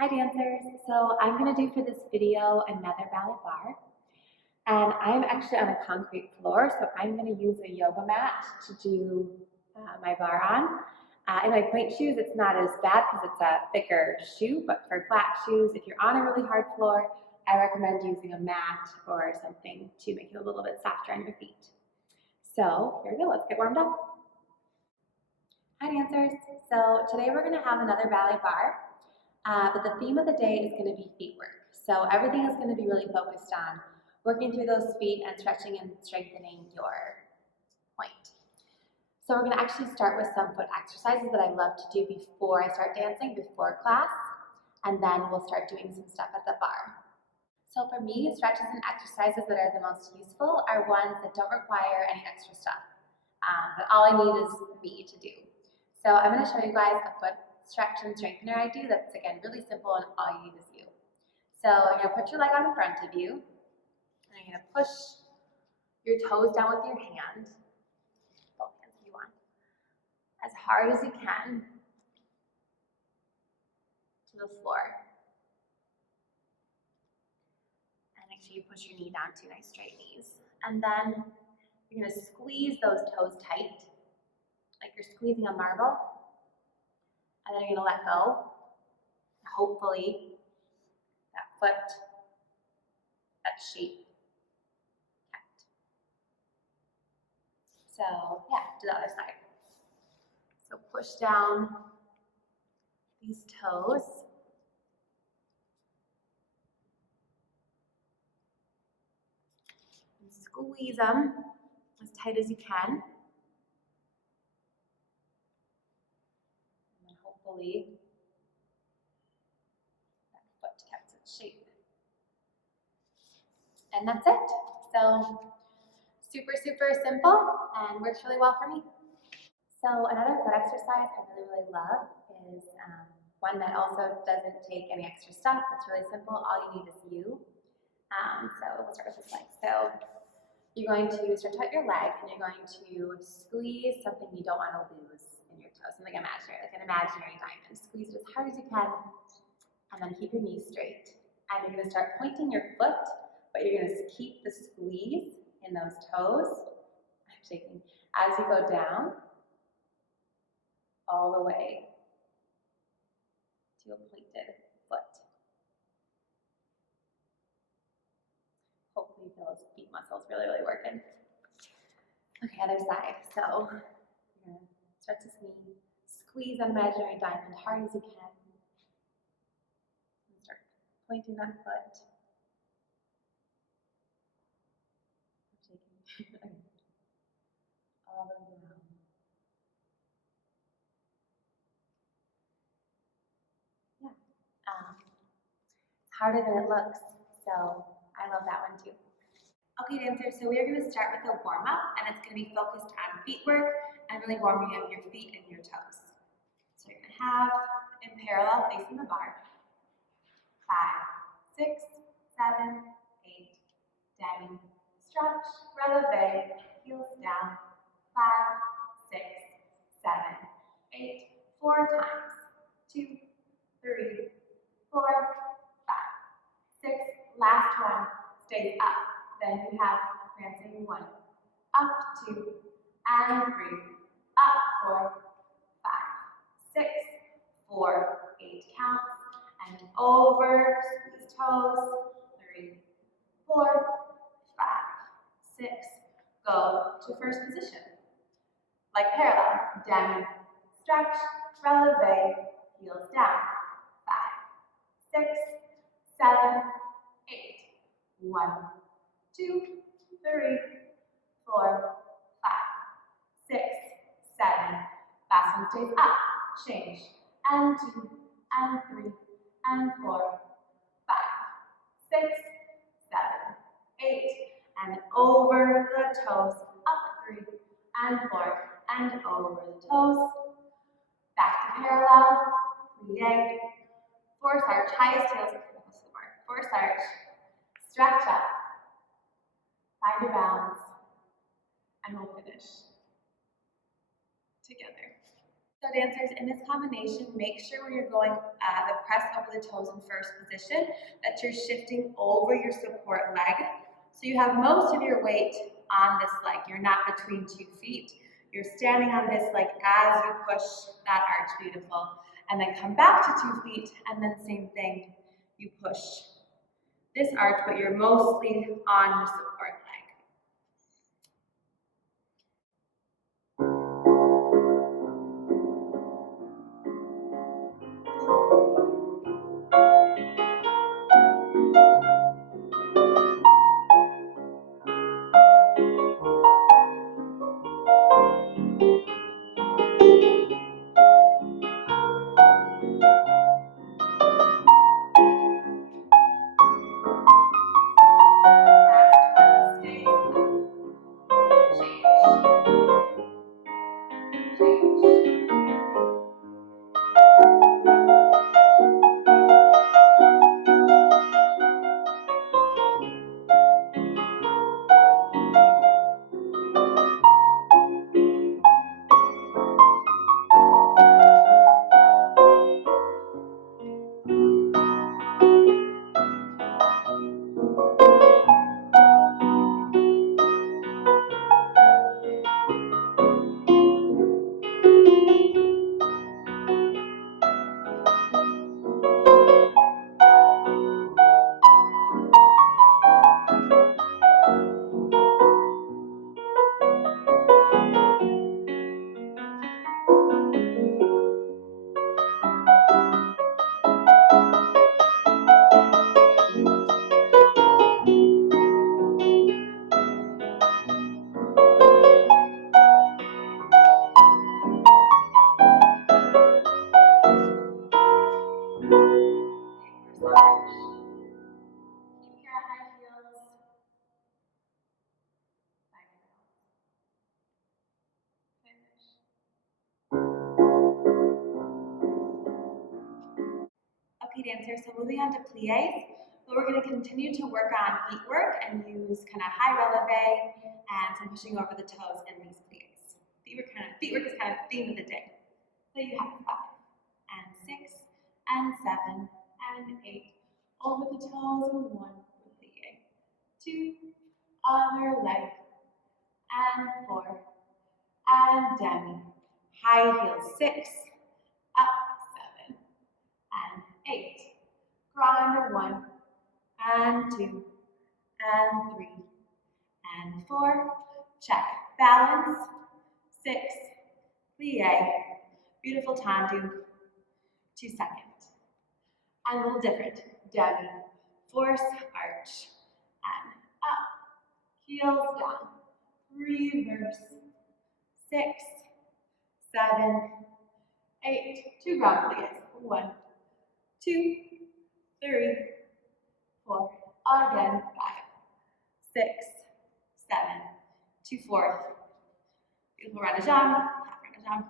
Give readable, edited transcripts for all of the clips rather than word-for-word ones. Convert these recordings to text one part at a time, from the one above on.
Hi dancers! So I'm going to do for this video another ballet bar. And I'm actually on a concrete floor, so I'm going to use a yoga mat to do my bar on. In my pointe shoes, it's not as bad because it's a thicker shoe, but for flat shoes, if you're on a really hard floor, I recommend using a mat or something to make it a little bit softer on your feet. So here we go, let's get warmed up. Hi dancers! So today we're going to have another ballet bar. But the theme of the day is going to be feet work. So everything is going to be really focused on working through those feet and stretching and strengthening your point. So we're going to actually start with some foot exercises that I love to do before I start dancing, before class, and then we'll start doing some stuff at the bar. So for me, stretches and exercises that are the most useful are ones that don't require any extra stuff, but all I need is me to do. So I'm going to show you guys a foot stretch and strengthener I do that's, again, really simple and all you need is you. So you're going to put your leg on in front of you, and you're going to push your toes down with your hand, both hands if you want, as hard as you can to the floor. And make sure you push your knee down to nice straight knees. And then you're going to squeeze those toes tight, like you're squeezing a marble. And then you're going to let go. Hopefully, that foot, that shape kept. So, yeah, to the other side. So push down these toes. And squeeze them as tight as you can. And then hopefully, that foot kept its shape. And that's it. So super, super simple and works really well for me. So another foot exercise I really love is one that also doesn't take any extra stuff. It's really simple. All you need is you. So we'll start with this leg. So you're going to stretch out your leg and you're going to squeeze something you don't want to lose in your toe, something imaginary, like an imaginary diamond. Squeeze it as hard as you can and then keep your knees straight. And you're going to start pointing your foot, but you're going to keep the squeeze in those toes. I'm shaking. As you go down, all the way to a pointed foot. Hopefully you feel those feet muscles really working. Okay, other side. So you're going to stretch this knee, squeeze that imaginary diamond hard as you can, and start pointing that foot. I'm shaking. All the way down. Yeah. It's harder than it looks, so I love that one too. Okay, dancers, so we are going to start with a warm-up, and it's going to be focused on feet work and really warming up your feet and your toes. So you're going to have in parallel facing the bar, 5, 6, 7, 8, demi, stretch, releve, heels down, 5, 6, 7, 8, 4 times, 2, 3, 4, 5, 6, last one, stays up. Then you have prancing 1, up 2, and 3, up 4, 5, 6, 4, 8 counts, and over, squeeze toes, 3, 4, 5, 6, go to first position. Like parallel, demi, stretch, releve, heels down, 5, 6, 7, 8, 1, 2, 3, 4, 5, 6, 7. Last one stays up. Change. And 2, and 3, and 4, 5, 6, 7, 8. And over the toes. Up 3, and 4, and over the toes. Back to parallel. Plié. Force arch. Highest heels close to the bar. Force arch. Stretch up. Find your balance, and we'll finish together. So dancers, in this combination, make sure when you're going the press over the toes in first position that you're shifting over your support leg. So you have most of your weight on this leg. You're not between 2 feet. You're standing on this leg as you push that arch, beautiful. And then come back to 2 feet, and then same thing, you push this arch, but you're mostly on your support leg. Okay, dancers, so moving on to pliés, but we're going to continue to work on feet work and use kind of high releve and some pushing over the toes in these pliés. Feet work is kind of theme of the day. So you have 5 and 6 and 7 and 8 over the toes and 1 plie, 2 other leg and 4 and demi, high heels 6 up 7 and 8, grind 1 and 2 and 3 and 4, check, balance, 6, plie, beautiful tendu, 2 seconds, and a little different, demi, force, arch, and up, heels down, reverse, 6, 7, 8, 2 ground pliés, 1, 2, 3, 4, again, 5, 6, 7, 2 fourth, beautiful run a jump, half run a jump,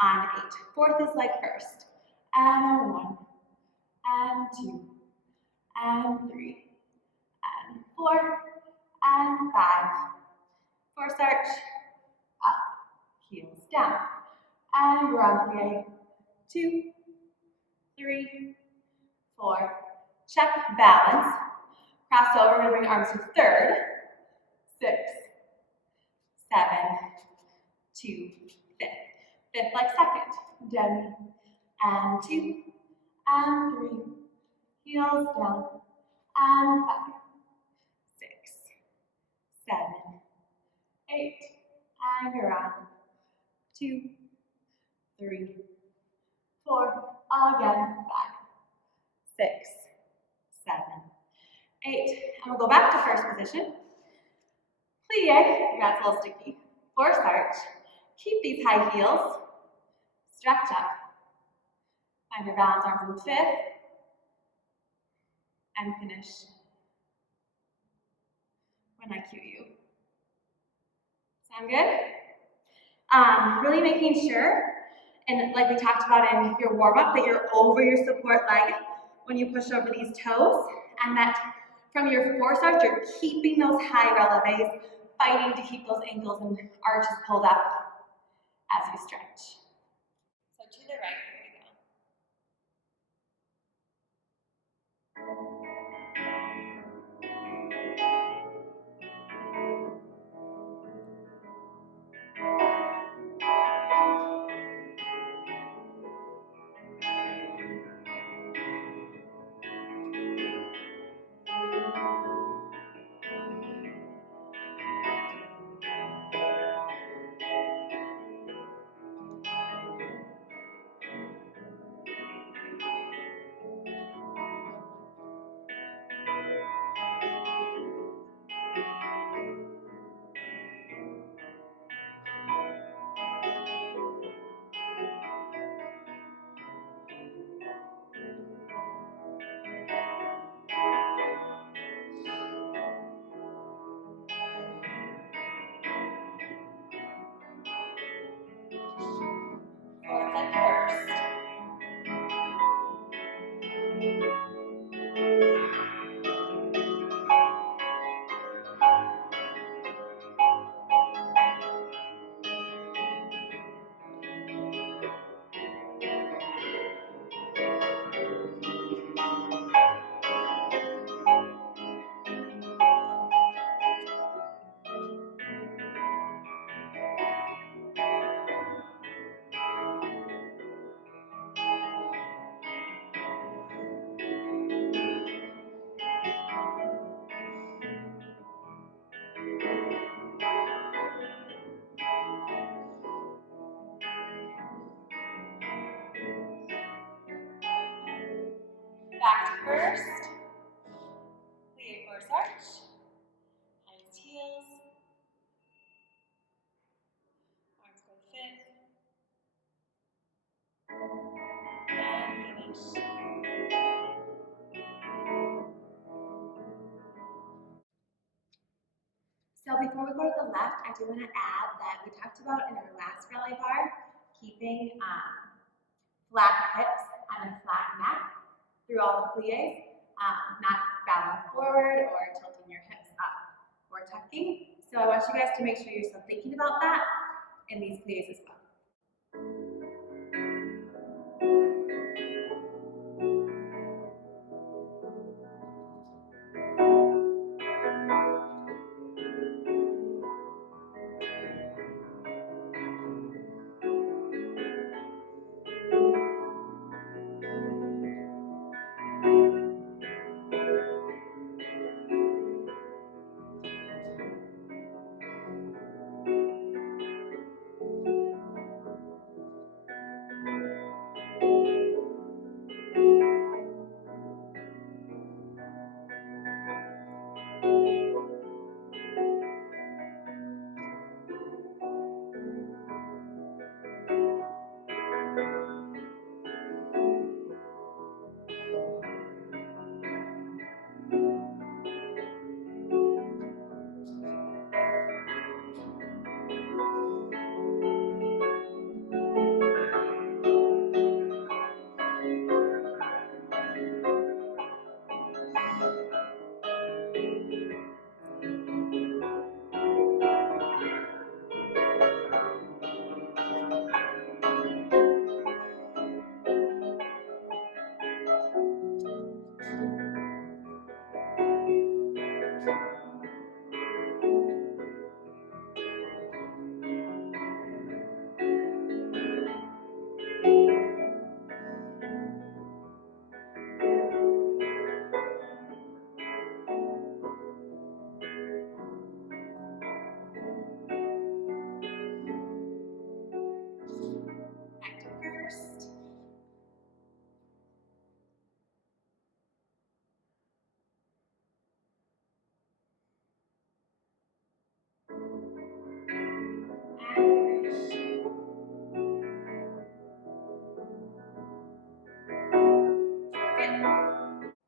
on 8, fourth is leg first, and a 1, and 2, and 3, and 4, and 5, force arch, up, heels down, and ground plie, 2, 3, 4, check, balance, cross over, we're going to bring arms to third, 6, 7, 2, fifth like second, demi, and 2, and 3, heels down, and 5, 6, 7, 8, and around, 2, 3, 4, again, 5, 6, 7, 8, and we'll go back to first position. Plie, that's a little sticky. Force arch. Keep these high heels. Stretch up. Find your balance, arms in fifth. And finish when I cue you. Sound good? Really making sure, and like we talked about in your warm-up, that you're over your support leg when you push over these toes, and that from your force arch, you're keeping those high releves, fighting to keep those ankles and arches pulled up as you stretch. Back to first. Plie force arch. Highest heels. Arms go fifth. And finish. So before we go to the left, I do want to add that we talked about in our last ballet bar, keeping flat hips and a flat neck through all the pliés, not bowing forward or tilting your hips up or tucking. So I want you guys to make sure you're still thinking about that in these pliés as well.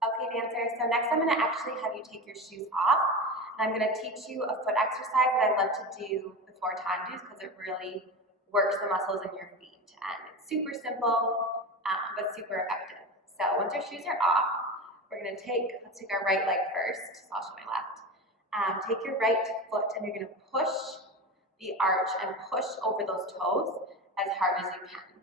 Okay, dancers, so next I'm going to actually have you take your shoes off, and I'm going to teach you a foot exercise that I love to do before tendus because it really works the muscles in your feet, and it's super simple, but super effective. So once your shoes are off, we're going to let's take our right leg first, so I'll show my left. Take your right foot and you're going to push the arch and push over those toes as hard as you can.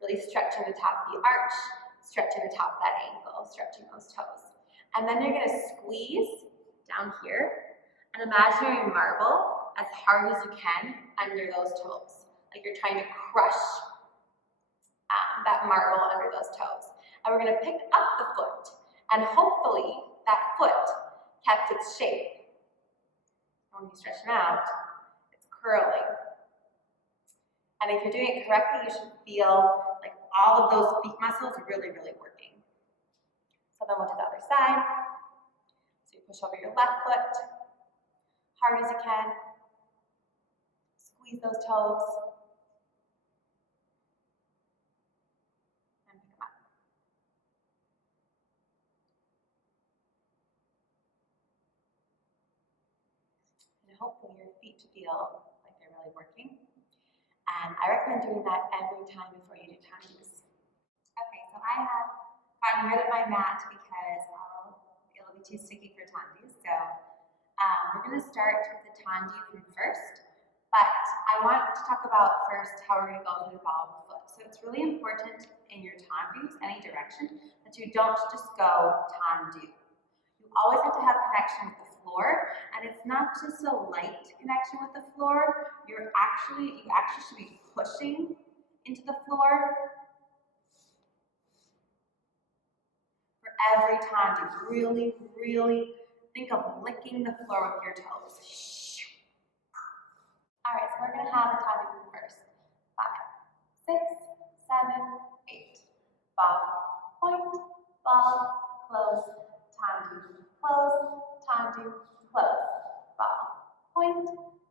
Really stretching the top of the arch, stretching the top of that ankle, stretching those toes. And then you're going to squeeze down here and imagine marble as hard as you can under those toes. Like you're trying to crush that marble under those toes. And we're going to pick up the foot, and hopefully that foot kept its shape. When you stretch them out, it's curling. And if you're doing it correctly, you should feel like all of those feet muscles are really, really working. So then we'll do the other side. So you push over your left foot, hard as you can. Squeeze those toes. And pick them up. And hopefully your feet feel like they're really working. And I recommend doing that every time before you do tendus. Okay, so I have gotten rid of my mat because it'll be too sticky for tendus. So we're going to start with the tendu from first. But I want to talk about first how we're going to go through the ball of the foot. So it's really important in your tendus, any direction, that you don't just go tendu. You always have to have connection with the floor, and it's not just a light connection with the floor. You actually should be pushing into the floor for every tendu. Really, really think of licking the floor with your toes. All right, so we're going to have a tendu first. 5, 6, 7, 8. Ball, point, ball, close, tendu, close, tendu, close, ball, point,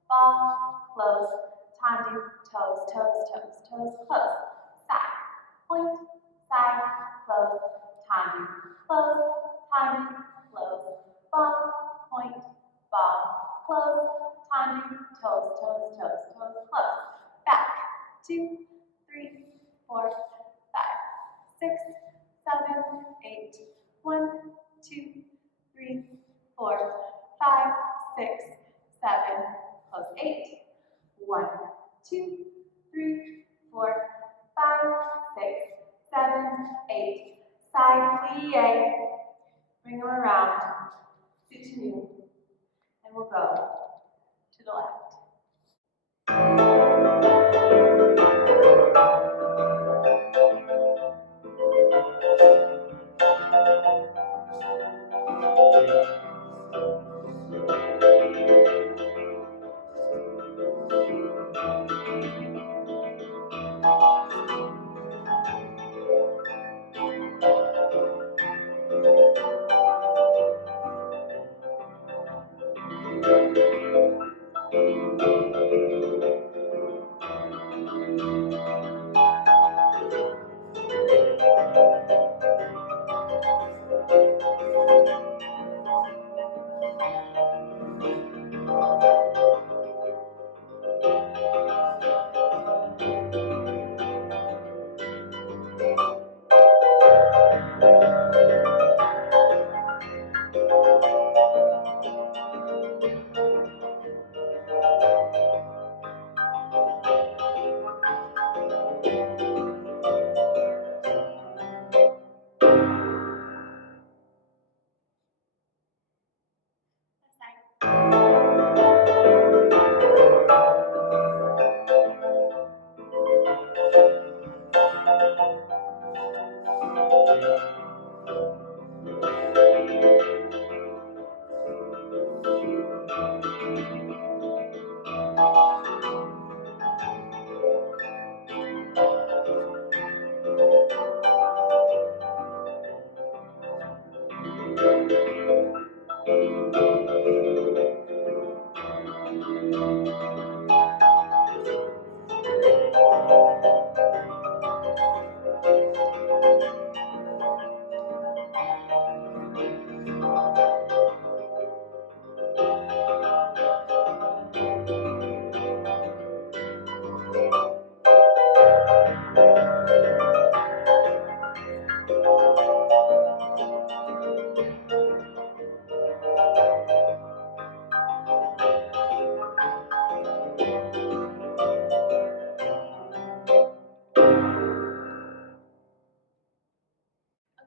ball, close, tendu, toes, toes, toes, toes, close, side, point, side, close, tendu, close, tendu, close, ball, point, ball, close, tendu, toes, toes, toes, toes, close, back, 2, 3, 4, 5, 6, 7, 8, 1, 2, 3, 4, 5, 6, 7, close, 8, 1, 2, 3, 4, 5, 6, 7, 8, side plie, bring them around, Tendu, and we'll go to the left.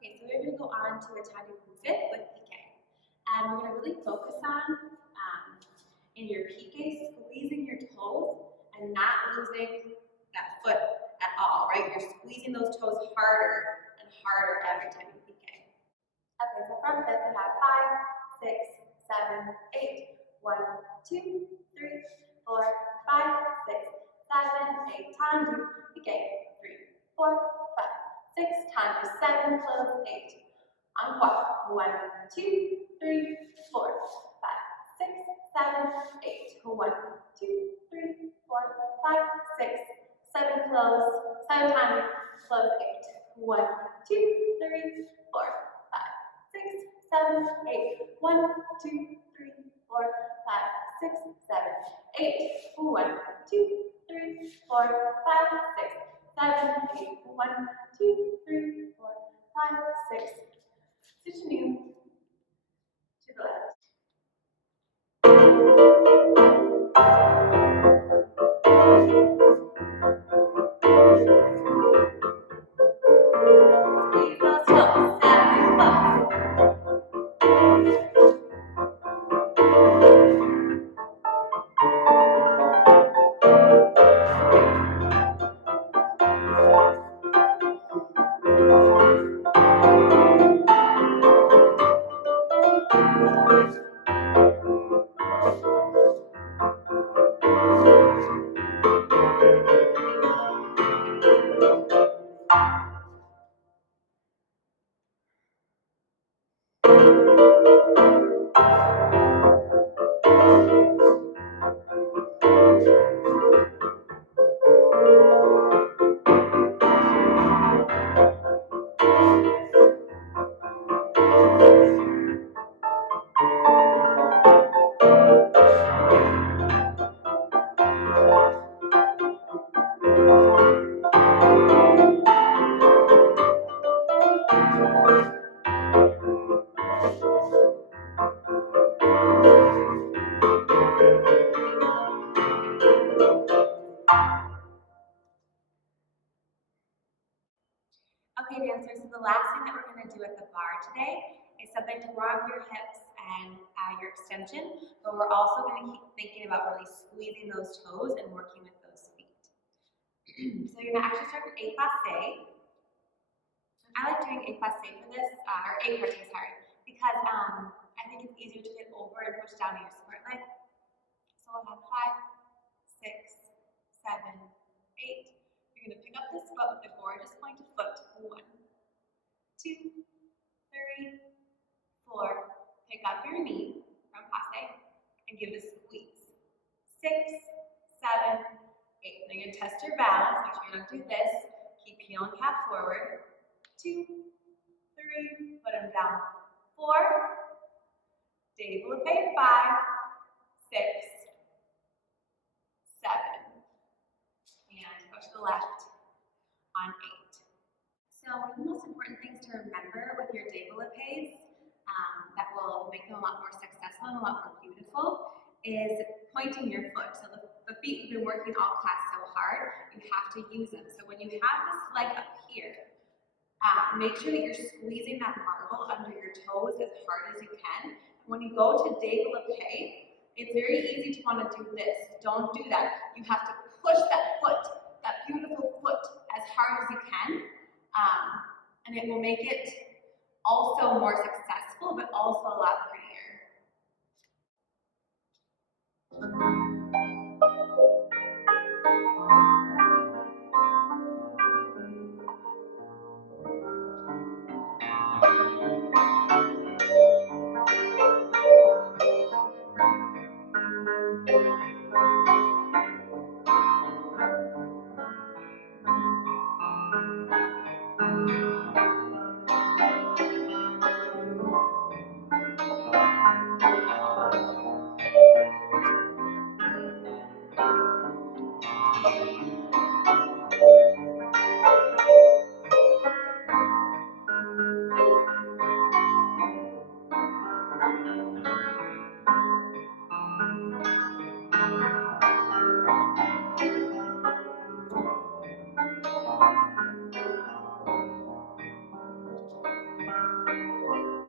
Okay, so we're going to go on to a Tendu fifth with Piqué. And we're going to really focus on, in your Piqué, squeezing your toes and not losing that foot at all, right? You're squeezing those toes harder and harder every time you Piqué. Okay, so from fifth we have 5, 6, 7, 8. 1, 2, 3, 4, 5, 6, 7, 8. Tendu, Piqué. 3, 4, 5, 6. Tendu, 7, close, 8. Encore. 1, 2, 3, 4, 5, 6, 7, 8. 1, 2, 3, 4, 5, 6, 7, close, 7 Tendu, close, 8. 1, 2, 3, 4, 5, 6, 7, 8. 1, 2, 3, 4, 5, 6, 7, 8. 1, 2, 3, 4, 5, 6, 7, 8. 1, 2, 3, 4, 5, 6. Tendu to the left. Squeeze those toes, 7, close. Okay, dancers, so the last thing that we're going to do at the bar today is something to warm your hips and your extension, but we're also going to keep thinking about really squeezing those toes and working with those feet. So you're going to actually start with a passe. I like doing a passe for this, or a crochet, sorry, because I think it's easier to get over and push down to your support leg. So we'll have 5, 6, 7, 8. You're going to pick up this foot with the gorgeous pointed foot. 1, 2, 3, 4. Pick up your knee from passe and give it a squeeze. 6, 7, 8. Now you're going to test your balance. Make sure you don't do this. Keep heel and calf forward. 2, 3. Put them down. 4. Développé. 5, 6, 7. And go to the left on 8. So one of the most important things to remember with your développés that will make them a lot more successful and a lot more beautiful is pointing your foot. So the feet have been working all class so hard, you have to use them. So when you have this leg up here, make sure that you're squeezing that marble under your toes as hard as you can. When you go to développé, it's very easy to want to do this. Don't do that. You have to push that foot, that beautiful foot, as hard as you can. And it will make it also more successful, but also allow